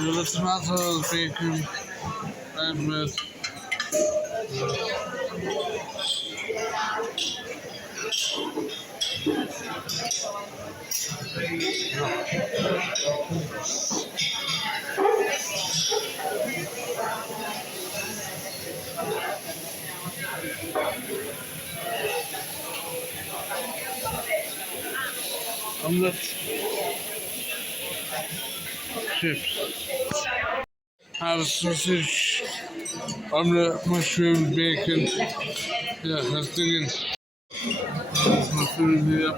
The tomatoes, bacon, red bread. Omelette, chips. Have sausage, omelette, mushroom, bacon. Yeah, that's digging. That's my food here.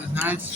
It's nice.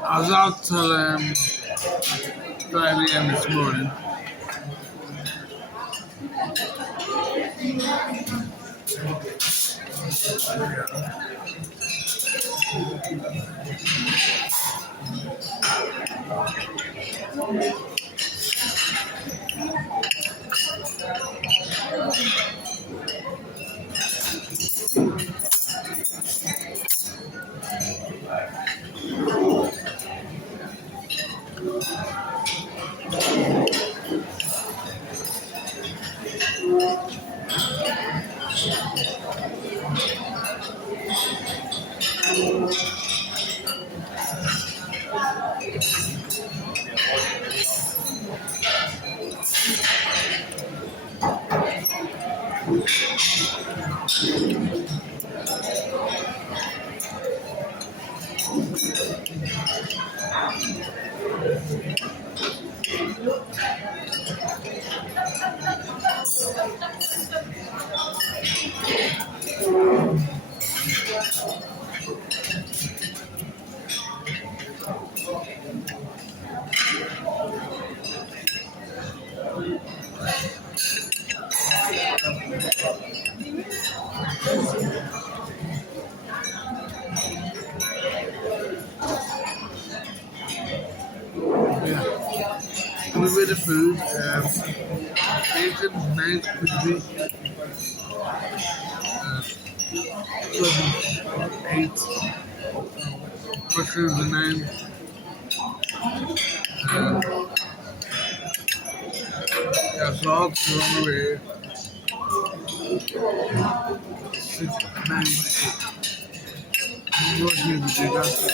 I was out till 5 a.m. this morning. A little bit of food. Bacon, nice, crispy. 8. Mushrooms are 9. Yeah, salt on the way. 6, 9, 8. Watching the video, that's the